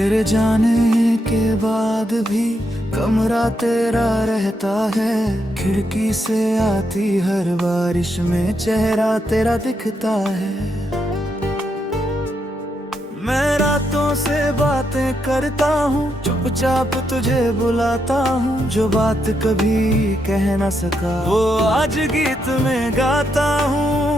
तेरे जाने के बाद भी कमरा तेरा रहता है। खिड़की से आती हर बारिश में चेहरा तेरा दिखता है। मैं रातों से बातें करता हूँ, चुपचाप तुझे बुलाता हूँ। जो बात कभी कह न सका वो आज गीत में गाता हूँ।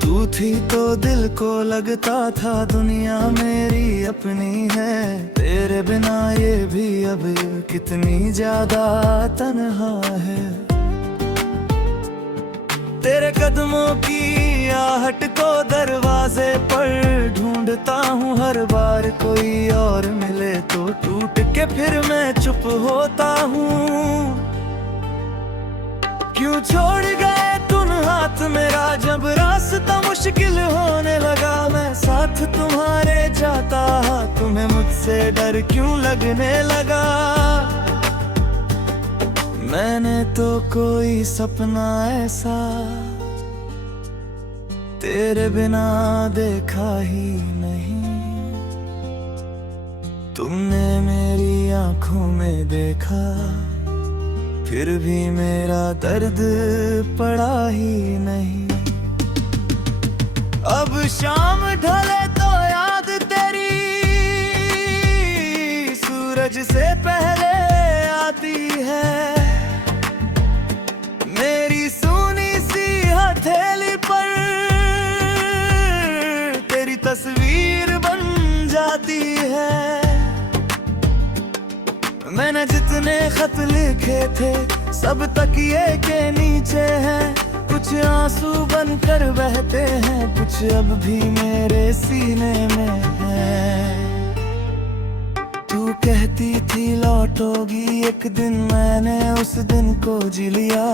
तू थी तो दिल को लगता था दुनिया मेरी अपनी है। तेरे बिना ये भी अब कितनी ज्यादा तन्हा है। तेरे कदमों की आहट को दरवाजे पर ढूंढता हूँ। हर बार कोई और मिले तो टूट के फिर मैं चुप होता हूँ। क्यों छोड़ गए तुम हाथ मेरा जब रास्ता मुश्किल होने लगा। मैं साथ तुम्हारे जाता, तुम्हें मुझसे डर क्यों लगने लगा। मैंने तो कोई सपना ऐसा तेरे बिना देखा ही नहीं। तुमने मेरी आंखों में देखा, फिर भी मेरा दर्द पड़ा ही नहीं। अब शाम ढले तो याद तेरी सूरज से पहले आती है। मेरी सूनी सी हथेली पर तेरी तस्वीर बन जाती है। मैंने जितने खत लिखे थे सब तकिए के नीचे हैं। कुछ आंसू बनकर बहते हैं, कुछ अब भी मेरे सीने में है। तू कहती थी लौटोगी एक दिन, मैंने उस दिन को जी लिया।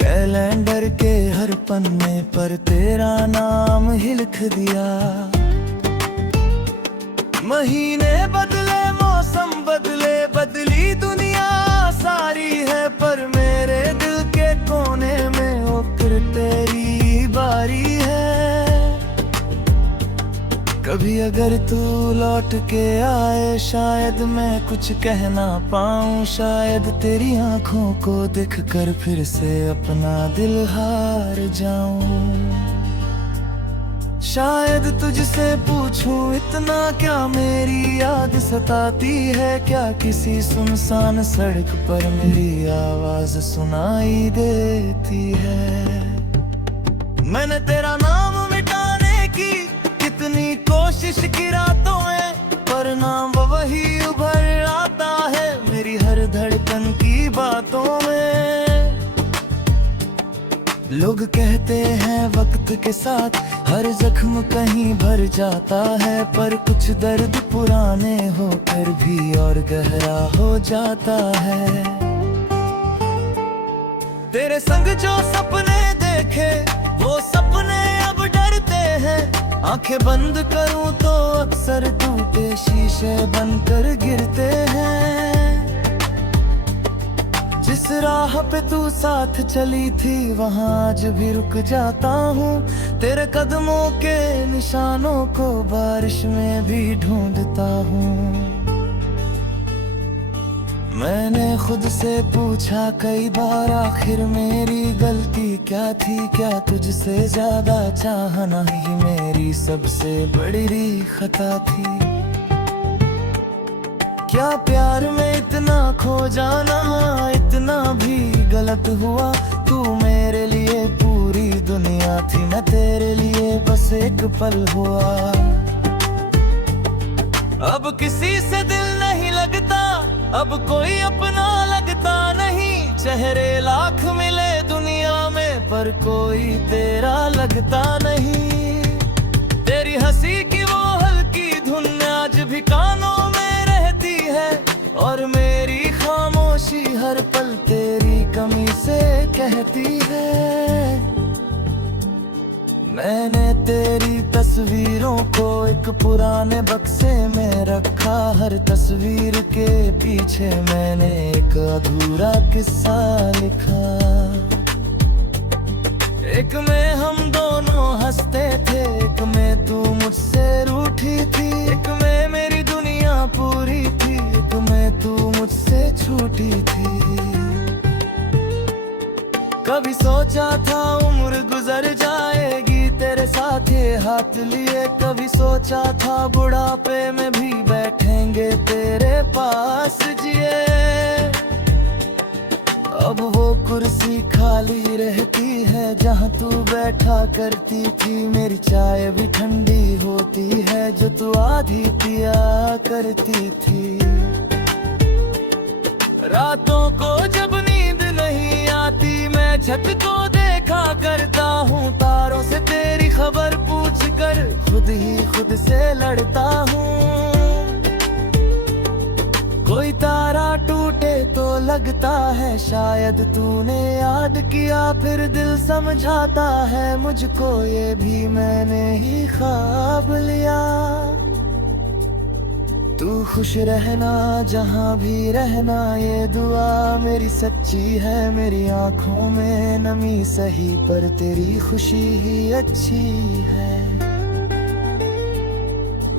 कैलेंडर के हर पन्ने पर तेरा नाम ही लिख दिया। महीने बदले, मौसम बदले, बदली दुनिया सारी है, पर मेरे दिल के कोने में वो फिर तेरी बारी है। कभी अगर तू लौट के आए शायद मैं कुछ कह ना पाऊं। शायद तेरी आंखों को देखकर फिर से अपना दिल हार जाऊं। शायद तुझसे पूछूं इतना क्या मेरी याद सताती है। क्या किसी सुनसान सड़क पर मेरी आवाज सुनाई देती है। मैंने तेरा नाम मिटाने की कितनी कोशिश की रातों में, पर नाम वही उभर आता है मेरी हर धड़कन की बातों में। लोग कहते हैं वक्त के साथ हर जख्म कहीं भर जाता है, पर कुछ दर्द पुराने होकर भी और गहरा हो जाता है। तेरे संग जो सपने देखे वो सपने अब डरते हैं। आंखें बंद करूं तो अक्सर टूटे शीशे बनकर गिरते हैं। जिस राह पे तू साथ चली थी वहाँ आज भी रुक जाता हूँ। तेरे कदमों के निशानों को बारिश में भी ढूंढता हूँ। मैंने खुद से पूछा कई बार आखिर मेरी गलती क्या थी। क्या तुझसे ज्यादा चाहना ही मेरी सबसे बड़ी खता थी। क्या प्यार में इतना खो जाना इतना भी गलत हुआ। तू मेरे लिए पूरी दुनिया थी, मैं तेरे लिए बस एक पल हुआ। अब किसी से दिल नहीं लगता, अब कोई अपना लगता नहीं। चेहरे लाख मिले दुनिया में पर कोई तेरा लगता नहीं। तेरी हंसी की वो हल्की धुन आज भी कानों में रहती है, और मेरी खामोशी हर पल तेरी कमी से कहती है। मैंने तेरी तस्वीरों को एक पुराने बक्से में रखा। हर तस्वीर के पीछे मैंने एक अधूरा किस्सा लिखा। एक में हम दोनों हंसते थे, एक में तू मुझसे रूठी थी। एक में मेरी दुनिया पूरी थी, एक में तू मुझसे छूटी थी। कभी सोचा था उम्र गुजर जाएगी तेरे साथ ये हाथ लिए। कभी सोचा था बुढ़ापे में भी बैठेंगे तेरे पास जिए। अब वो कुर्सी खाली रहती है जहाँ तू बैठा करती थी। मेरी चाय भी ठंडी होती है जो तू आधी पिया करती थी। रातों को जब नींद नहीं आती मैं छत को देखा करता हूँ। तारों से तेरी खबर पूछ कर खुद ही खुद से लड़ता हूँ। कोई तारा टूटे तो लगता है शायद तूने याद किया। फिर दिल समझाता है मुझको ये भी मैंने ही ख्वाब लिया। तू खुश रहना जहाँ भी रहना ये दुआ मेरी सच्ची है। मेरी आंखों में नमी सही पर तेरी खुशी ही अच्छी है।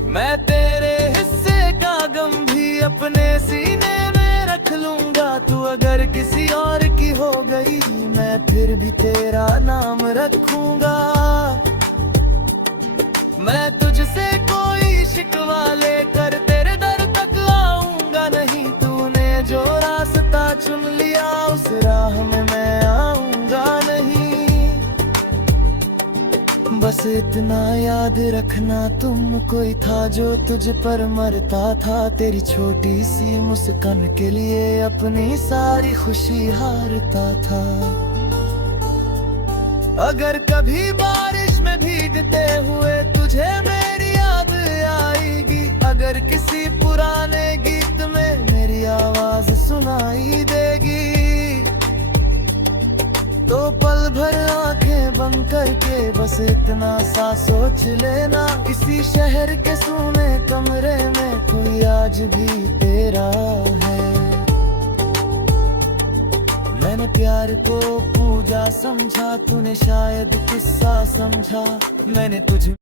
मैं तेरे हिस्से का गम भी अपने सीने में रख लूंगा। तू अगर किसी और की हो गई मैं फिर भी तेरा नाम रखूंगा। मैं तुझसे कोई शिकवा लेकर तेरे दर तक आऊंगा नहीं। तूने जो रास्ता चुन लिया उस राह में मैं आऊंगा नहीं। बस इतना याद रखना तुम कोई था जो तुझ पर मरता था। तेरी छोटी सी मुस्कान के लिए अपनी सारी खुशी हारता था। अगर कभी बारिश में भीगते हुए तुझे मेरी याद आएगी। अगर किसी पुराने गीत में मेरी आवाज सुनाई देगी तो पल भर आंखें बंद करके बस इतना सा सोच लेना। किसी शहर के सूने कमरे में कोई आज भी तेरा है। मैंने प्यार को पूजा समझा, तूने शायद किस्सा समझा। मैंने तुझ